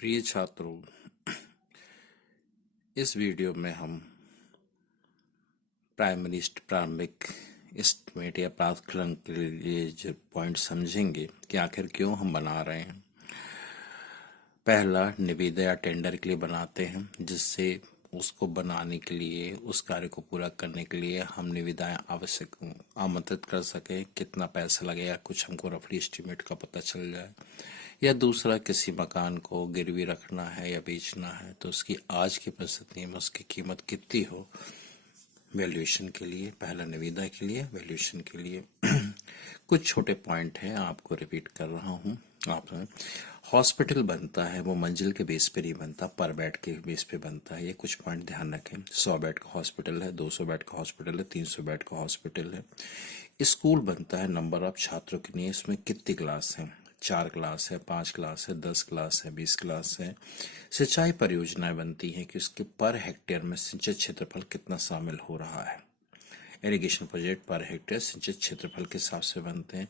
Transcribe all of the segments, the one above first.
प्रिय छात्रों, इस वीडियो में हम प्रारंभिक एस्टिमेट या प्राक्कलन के लिए जो पॉइंट समझेंगे कि आखिर क्यों हम बना रहे हैं। पहला, निविदा या टेंडर के लिए बनाते हैं, जिससे उसको बनाने के लिए, उस कार्य को पूरा करने के लिए हम निविदाएं आवश्यक आमंत्रित कर सकें, कितना पैसा लगेगा कुछ हमको रफली एस्टिमेट का पता चल जाए। या दूसरा, किसी मकान को गिरवी रखना है या बेचना है तो उसकी आज की परिस्थिति में उसकी कीमत कितनी हो, वैल्यूएशन के लिए। पहला निविदा के लिए, वैल्यूएशन के लिए। कुछ छोटे पॉइंट हैं, आपको रिपीट कर रहा हूँ। आप हॉस्पिटल बनता है वो मंजिल के बेस पे नहीं बनता, पर बेड के बेस पे बनता है। ये कुछ पॉइंट ध्यान रखें। 100 बेड का हॉस्पिटल है, 200 बेड का हॉस्पिटल है, 300 बेड का हॉस्पिटल है। स्कूल बनता है नंबर ऑफ छात्रों के लिए, इसमें कितनी क्लास है, 4 क्लास है, 5 क्लास है, 10 क्लास है, 20 क्लास है। सिंचाई परियोजनाएं बनती हैं कि उसके पर हेक्टेयर में सिंचित क्षेत्रफल कितना शामिल हो रहा है। इरिगेशन प्रोजेक्ट पर हेक्टेयर सिंचित क्षेत्रफल के हिसाब से बनते हैं।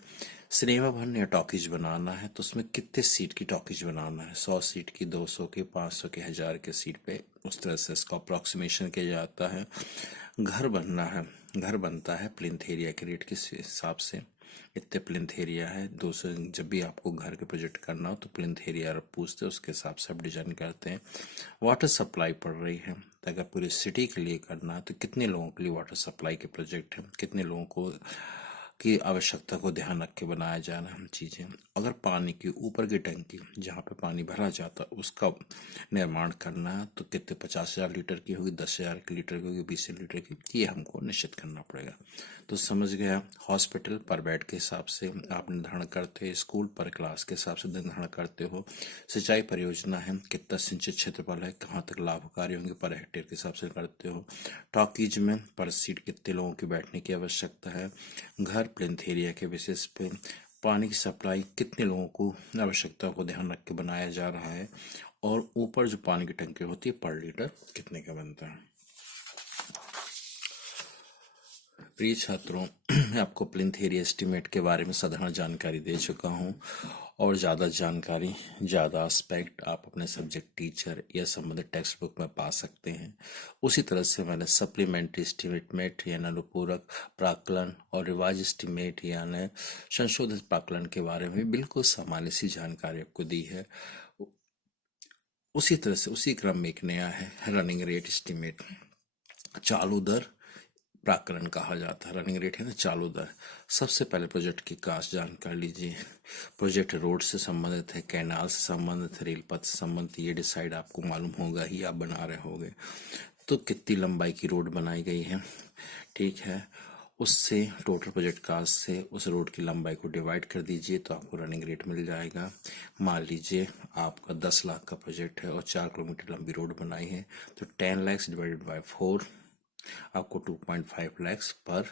सिनेमा भवन या टॉकीज बनाना है तो उसमें कितने सीट की टॉकीज बनाना है, 100 सीट की, 200 की, 500 की, 1000 के सीट पे, उस तरह से इसका अप्रोक्सीमेशन किया जाता है। घर बनना है, घर बनता है प्लिंथ एरिया के रेट के हिसाब से, इतने प्लिंथ एरिया है 200। जब भी आपको घर के प्रोजेक्ट करना हो तो प्लिंथ एरिया पूछते हैं, उसके हिसाब से आप डिजाइन करते हैं। वाटर सप्लाई पड़ रही है, तो अगर पूरी सिटी के लिए करना है तो कितने लोगों के लिए वाटर सप्लाई के प्रोजेक्ट है, कितने लोगों को की आवश्यकता को ध्यान रख के बनाया जाना है चीज़ें। अगर पानी की ऊपर की टंकी जहाँ पे पानी भरा जाता है उसका निर्माण करना है तो कितने 50,000 लीटर की होगी, 10,000 लीटर की होगी, 20 लीटर की, ये हमको निश्चित करना पड़ेगा। तो समझ गया, हॉस्पिटल पर बेड के हिसाब से आप निर्धारण करते हो, स्कूल पर क्लास के हिसाब से निर्धारण करते हो। सिंचाई परियोजना है, कितना सिंचित क्षेत्रफल है, कहाँ तक लाभकारी होंगे, पर हेक्टेयर के हिसाब से करते हो। टॉकीज में पर सीट कितने लोगों की बैठने की आवश्यकता है। घर प्लिंथ एरिया के बेसिस पे पानी की सप्लाई कितने लोगों को आवश्यकता को ध्यान रख के बनाया जा रहा है। और ऊपर जो पानी की टंकी होती है पर लीटर कितने का बनता है। प्रिय छात्रों, मैं आपको प्लिंथ एरिया एस्टीमेट के बारे में साधारण जानकारी दे चुका हूँ, और ज़्यादा जानकारी, ज़्यादा एस्पेक्ट आप अपने सब्जेक्ट टीचर या संबंधित टेक्स्ट बुक में पा सकते हैं। उसी तरह से मैंने सप्लीमेंट्री एस्टीमेट यानी अनुपूरक प्राक्कलन और रिवाइज एस्टीमेट यानी संशोधित प्राक्कलन के बारे में बिल्कुल सामान्य सी जानकारी आपको दी है। उसी तरह से उसी क्रम में एक नया है रनिंग रेट एस्टीमेट, चालू दर प्राक्कलन कहा जाता है। रनिंग रेट है ना, चालू दर। सबसे पहले प्रोजेक्ट की कास्ट जान कर लीजिए। प्रोजेक्ट रोड से संबंधित है, कैनाल से संबंधित है, रेल पथ से संबंधित, ये डिसाइड आपको मालूम होगा ही, आप बना रहे होगे। तो कितनी लंबाई की रोड बनाई गई है, ठीक है, उससे टोटल प्रोजेक्ट कास्ट से उस रोड की लंबाई को डिवाइड कर दीजिए तो आपको रनिंग रेट मिल जाएगा। मान लीजिए आपका 10 लाख का प्रोजेक्ट है और 4 किलोमीटर लंबी रोड बनाई है, तो 10 लाख डिवाइडेड बाय 4 आपको 2.5 लाख पर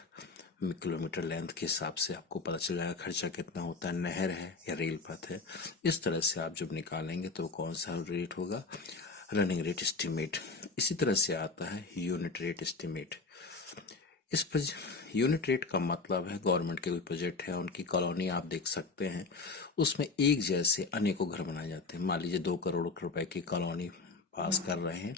किलोमीटर लेंथ के हिसाब से आपको पता चल जाएगा खर्चा कितना होता है, नहर है या रेल पथ है। इस तरह से आप जब निकालेंगे तो कौन सा रेट होगा, रनिंग रेट एस्टीमेट। इसी तरह से आता है यूनिट रेट एस्टीमेट। इस यूनिट रेट का मतलब है गवर्नमेंट के कोई प्रोजेक्ट है, उनकी कॉलोनी आप देख सकते हैं, उसमें एक जैसे अनेकों घर बनाए जाते हैं। मान लीजिए 2 करोड़ रुपए की कॉलोनी पास कर रहे हैं,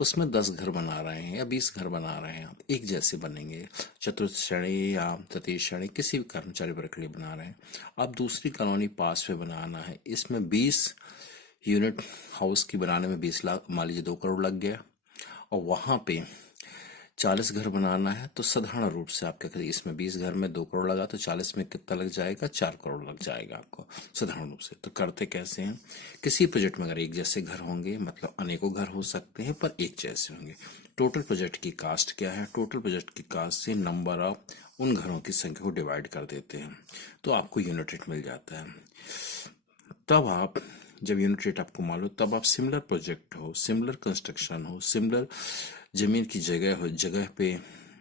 उसमें 10 घर बना रहे हैं या 20 घर बना रहे हैं, आप एक जैसे बनेंगे। चतुर्थ श्रेणी या तृतीय श्रेणी किसी भी कर्मचारी वर्ग के लिए बना रहे हैं। आप दूसरी कॉलोनी पास में बनाना है, इसमें 20 यूनिट हाउस की बनाने में 20 लाख, मान लीजिए 2 करोड़ लग गया, और वहां पे 40 घर बनाना है तो साधारण रूप से आप क्या करिए, इसमें 20 घर में 2 करोड़ लगा तो 40 में कितना लग जाएगा, 4 करोड़ लग जाएगा आपको साधारण रूप से। तो करते कैसे हैं, किसी प्रोजेक्ट में अगर एक जैसे घर होंगे मतलब अनेकों घर हो सकते हैं पर एक जैसे होंगे। टोटल प्रोजेक्ट की कास्ट क्या है, टोटल प्रोजेक्ट की कास्ट से नंबर ऑफ उन घरों की संख्या को डिवाइड कर देते हैं तो आपको यूनिट रेट मिल जाता है। तब आप जब यूनिट रेट आपको मालूम, तब आप सिमिलर प्रोजेक्ट हो, सिमिलर कंस्ट्रक्शन हो, सिमिलर जमीन की जगह हो, जगह पे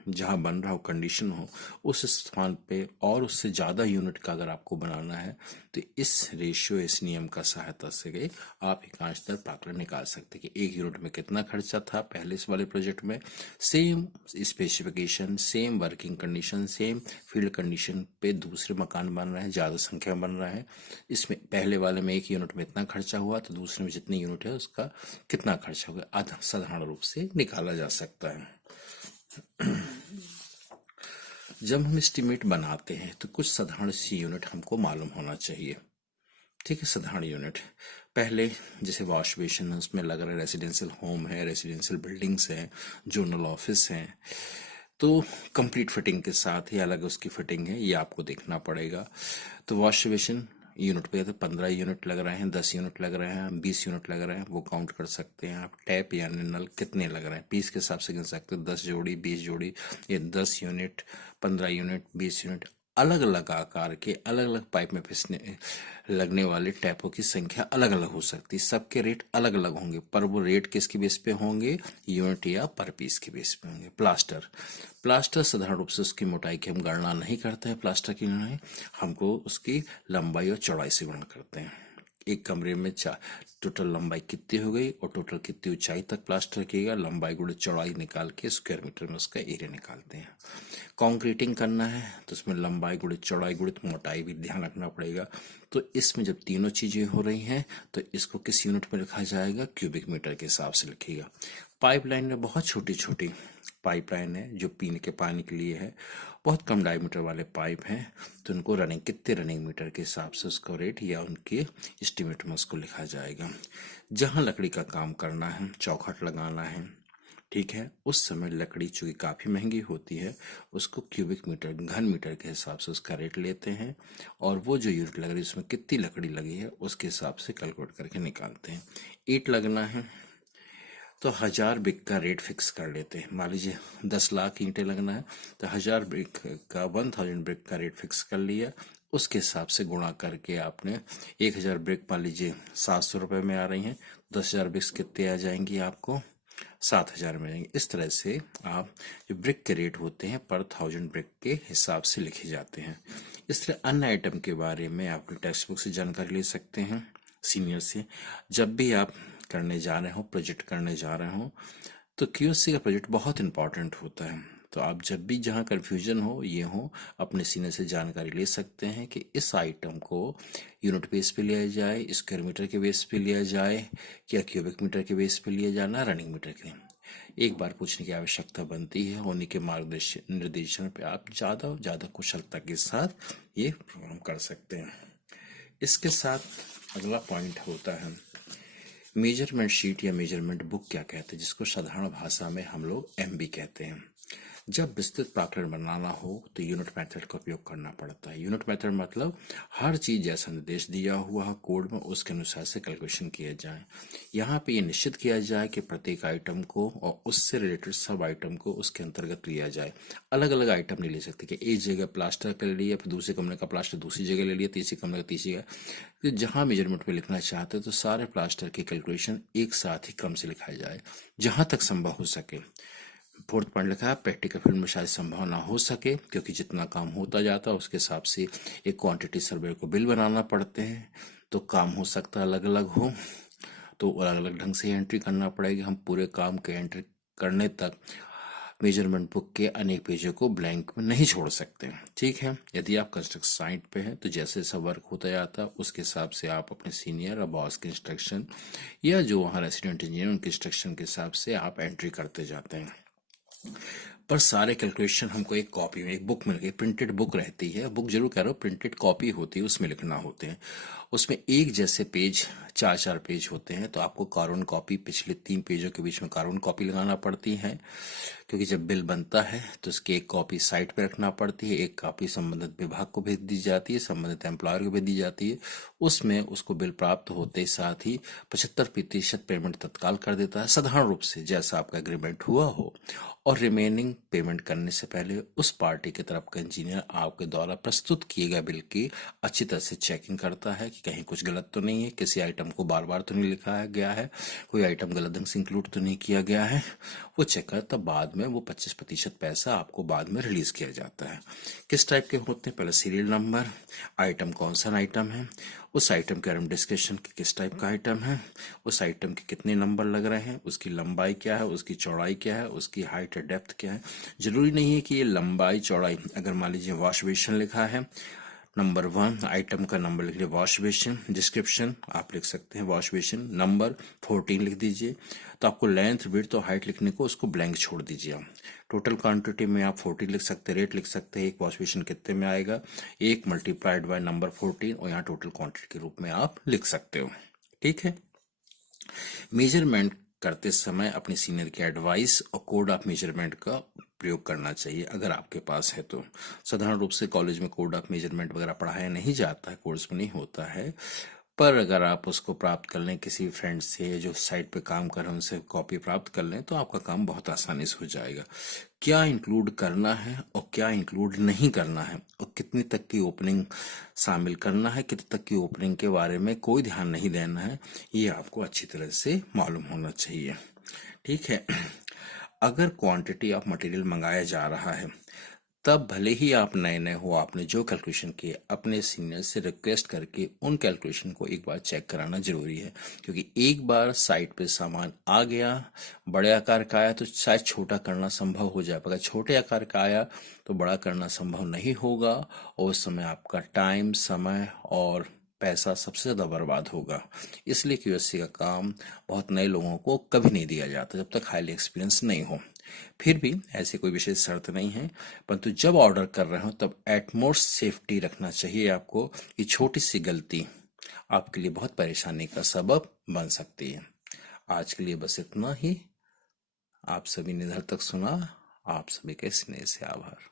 जहाँ बन रहा हो कंडीशन हो, उस स्थान पे और उससे ज़्यादा यूनिट का अगर आपको बनाना है तो इस रेशियो, इस नियम का सहायता से आप एकांश दर प्राकलन निकाल सकते हैं कि एक यूनिट में कितना खर्चा था पहले इस वाले प्रोजेक्ट में, same specification, same working condition, same field condition पे दूसरे मकान बन रहे हैं, ज़्यादा संख्या बन रहा है। इसमें पहले वाले में एक यूनिट में इतना खर्चा हुआ तो दूसरे में जितनी यूनिट है उसका कितना खर्चा होगा, आधा साधारण रूप से निकाला जा सकता है। जब हम एस्टिमेट बनाते हैं तो कुछ साधारण सी यूनिट हमको मालूम होना चाहिए। ठीक है, साधारण यूनिट पहले जैसे वॉश बेसिन है, उसमें लग रहा है रेजिडेंशियल होम है, रेजिडेंशियल बिल्डिंग्स हैं, जोनल ऑफिस हैं, तो कंप्लीट फिटिंग के साथ ही अलग उसकी फिटिंग है, ये आपको देखना पड़ेगा। तो वॉश बेसिन यूनिट पे तो 15 यूनिट लग रहे हैं, 10 यूनिट लग रहे हैं, 20 यूनिट लग रहे हैं, वो काउंट कर सकते हैं आप। टैप यानी नल कितने लग रहे हैं पीस के हिसाब से गिन सकते हैं, 10 जोड़ी, 20 जोड़ी, ये 10 यूनिट, 15 यूनिट, 20 यूनिट, अलग अलग आकार के अलग अलग पाइप में फिसने लगने वाले टैपों की संख्या अलग अलग हो सकती है, सबके रेट अलग अलग होंगे, पर वो रेट किसके बेस पे होंगे, यूनिट या पर पीस के बेस पे होंगे। प्लास्टर साधारण रूप से उसकी मोटाई की हम गणना नहीं करते हैं, प्लास्टर की गणना हमको उसकी लंबाई और चौड़ाई से गुणा करते हैं। एक कमरे में टोटल लंबाई कितनी हो गई और टोटल कितनी ऊंचाई तक प्लास्टर किएगा, लंबाई गुणे चौड़ाई निकाल के स्क्वायर मीटर में उसका एरिया निकालते हैं। कंक्रीटिंग करना है तो उसमें लंबाई गुणे चौड़ाई गुणे मोटाई भी ध्यान रखना पड़ेगा। तो इसमें जब तीनों चीजें हो रही हैं तो इसको किस यूनिट में लिखा जाएगा, क्यूबिक मीटर के हिसाब से लिखिएगा। पाइपलाइन में बहुत छोटी छोटी पाइपलाइन है जो पीने के पानी के लिए है, बहुत कम डायमीटर वाले पाइप हैं, तो उनको रनिंग कितने रनिंग मीटर के हिसाब से उसका रेट या उनके एस्टिमेट में उसको लिखा जाएगा। जहां लकड़ी का काम करना है, चौखट लगाना है, ठीक है, उस समय लकड़ी चूंकि काफ़ी महंगी होती है, उसको क्यूबिक मीटर, घन मीटर के हिसाब से उसका रेट लेते हैं और वो जो यूनिट लग रही है उसमें कितनी लकड़ी लगी है उसके हिसाब से कैलकुलेट करके निकालते हैं। ईंट लगना है तो 1000 ब्रिक का रेट फिक्स कर लेते हैं। मान लीजिए 10 लाख ईंटें लगना है तो 1000 ब्रिक का 1000 ब्रिक का रेट फिक्स कर लिया, उसके हिसाब से गुणा करके आपने 1000 ब्रिक मान लीजिए 700 रुपये में आ रही हैं, 10,000 ब्रिक्स कितने आ जाएंगी आपको, 7,000 में आएंगे। इस तरह से आप जो ब्रिक के रेट होते हैं पर 1000 ब्रिक के हिसाब से लिखे जाते हैं। इस तरह अन्य आइटम के बारे में आप अपनी टेक्स्ट बुक से जानकारी ले सकते हैं सीनियर से। जब भी आप करने जा रहे हो, प्रोजेक्ट करने जा रहे हो, तो क्यूएससी का प्रोजेक्ट बहुत इंपॉर्टेंट होता है। तो आप जब भी जहाँ कन्फ्यूजन हो ये हो, अपने सीनियर से जानकारी ले सकते हैं कि इस आइटम को यूनिट बेस पे लिया जाए, स्क्वायर मीटर के बेस पे लिया जाए, या क्यूबिक मीटर के बेस पे लिया जाए, ना रनिंग मीटर के। एक बार पूछने की आवश्यकता बनती है, उन्हीं के मार्गदर्शन निर्देशन पे आप ज़्यादा कुशलता के साथ ये प्रोग्राम कर सकते हैं। इसके साथ अगला पॉइंट होता है मेजरमेंट शीट या मेजरमेंट बुक क्या कहते हैं, जिसको साधारण भाषा में हम लोग एमबी कहते हैं। जब विस्तृत प्राकलन बनाना हो तो यूनिट मेथड का उपयोग करना पड़ता है। यूनिट मेथड मतलब हर चीज जैसा निर्देश दिया हुआ है कोड में उसके अनुसार से कैलकुलेशन किया जाए। यहाँ पे ये निश्चित किया जाए कि प्रत्येक आइटम को और उससे रिलेटेड सब आइटम को उसके अंतर्गत लिया जाए। अलग अलग आइटम नहीं ले सकते कि एक जगह प्लास्टर कर लिया, फिर दूसरे कमरे का प्लास्टर दूसरी जगह ले लिया, तीसरी कमरे का तीसरी जगह। तो जहाँ मेजरमेंट में लिखना चाहते हैं तो सारे प्लास्टर की कैलकुलेशन एक साथ ही क्रम से लिखा जाए जहाँ तक संभव हो सके। फोर्थ पॉइंट लिखा है प्रैक्टिकल फील्ड में शायद संभव ना हो सके, क्योंकि जितना काम होता जाता है उसके हिसाब से एक क्वांटिटी सर्वे को बिल बनाना पड़ते हैं, तो काम हो सकता है अलग अलग हो, तो अलग अलग ढंग से एंट्री करना पड़ेगी। हम पूरे काम के एंट्री करने तक मेजरमेंट बुक के अनेक पेजों को ब्लैंक में नहीं छोड़ सकते। ठीक है, यदि आप कंस्ट्रक्शन साइट पे हैं तो जैसे जैसा वर्क होता जाता है उसके हिसाब से आप अपने सीनियर और बॉस के इंस्ट्रक्शन या जो वहाँ रेसिडेंट इंजीनियर उनके इंस्ट्रक्शन के हिसाब से आप एंट्री करते जाते हैं। पर सारे कैलकुलेशन हमको एक कॉपी में, एक बुक में, एक प्रिंटेड बुक रहती है, बुक जरूर कह रहा हूँ, प्रिंटेड कॉपी होती है, उसमें लिखना होते हैं। उसमें एक जैसे पेज 4-4 पेज होते हैं, तो आपको कार्बन कॉपी पिछले 3 पेजों के बीच में कार्बन कॉपी लगाना पड़ती है, क्योंकि जब बिल बनता है तो उसकी एक कॉपी साइट पे रखना पड़ती है, एक कॉपी संबंधित विभाग को भेज दी जाती है, संबंधित एम्प्लॉयर को भेज दी जाती है। उसमें उसको बिल प्राप्त होते साथ ही 75% पेमेंट तत्काल कर देता है, साधारण रूप से जैसा आपका एग्रीमेंट हुआ हो। और रिमेनिंग पेमेंट करने से पहले उस पार्टी की तरफ का इंजीनियर आपके द्वारा प्रस्तुत किए गए बिल की अच्छी तरह से चेकिंग करता है कि कहीं कुछ गलत तो नहीं है, किसी आइटम को बार बार तो नहीं लिखा गया है, कोई आइटम गलत ढंग से इंक्लूड तो नहीं किया गया है, वो चेक कर तब बाद में में वो 25% पैसा आपको बाद में रिलीज किया जाता है। किस टाइप के होते हैं? पहले सीरियल नंबर, आइटम कौन सा आइटम है, उस आइटम के बारे में डिस्कशन कि किस टाइप का आइटम है, उस आइटम के कितने नंबर लग रहे हैं, उसकी लंबाई क्या है, उसकी चौड़ाई क्या है, उसकी हाइट या डेप्थ क्या है। जरूरी नहीं है कि ये लंबाई चौड़ाई, अगर मान लीजिए वॉश बेसिन लिखा है, नंबर 1 आइटम का नंबर लिख लिया वॉश बेसिन, डिस्क्रिप्शन आप लिख सकते हैं वॉश बेसिन, नंबर 14 लिख दीजिए। तो आपको लेंथ विड्थ और हाइट लिखने को उसको ब्लैंक छोड़ दीजिए। आप टोटल क्वांटिटी में आप 40 लिख सकते हैं, रेट लिख सकते हैं, एक वॉश बेसिन कितने में आएगा, 1 मल्टीप्लाइड बाय नंबर 14, और यहाँ टोटल क्वांटिटी के रूप में आप लिख सकते हो। ठीक है। मेजरमेंट करते समय अपने सीनियर की एडवाइस और कोड ऑफ मेजरमेंट का प्रयोग करना चाहिए अगर आपके पास है तो। साधारण रूप से कॉलेज में कोड ऑफ मेजरमेंट वगैरह पढ़ाया नहीं जाता है, कोर्स में नहीं होता है, पर अगर आप उसको प्राप्त कर लें किसी फ्रेंड से जो साइट पे काम कर रहे हैं उनसे कॉपी प्राप्त कर लें तो आपका काम बहुत आसानी से हो जाएगा। क्या इंक्लूड करना है और क्या इंक्लूड नहीं करना है, और कितनी तक की ओपनिंग शामिल करना है, कितनी तक की ओपनिंग के बारे में कोई ध्यान नहीं देना है, ये आपको अच्छी तरह से मालूम होना चाहिए। ठीक है। अगर क्वांटिटी ऑफ मटेरियल मंगाया जा रहा है तब भले ही आप नए नए हो, आपने जो कैलकुलेशन किए अपने सीनियर से रिक्वेस्ट करके उन कैलकुलेशन को एक बार चेक कराना जरूरी है, क्योंकि एक बार साइट पे सामान आ गया, बड़े आकार का आया तो शायद छोटा करना संभव हो जाए, अगर छोटे आकार का आया तो बड़ा करना संभव नहीं होगा, और उस समय आपका टाइम, समय और पैसा सबसे ज़्यादा बर्बाद होगा। इसलिए क्यूएससी का काम बहुत नए लोगों को कभी नहीं दिया जाता जब तक हाईली एक्सपीरियंस नहीं हो। फिर भी ऐसी कोई विशेष शर्त नहीं है, परंतु जब ऑर्डर कर रहे हो तब एटमोस्ट सेफ्टी रखना चाहिए आपको, कि छोटी सी गलती आपके लिए बहुत परेशानी का सबब बन सकती है। आज के लिए बस इतना ही। आप सभी ने इधर तक सुना, आप सभी का स्नेह से आभार।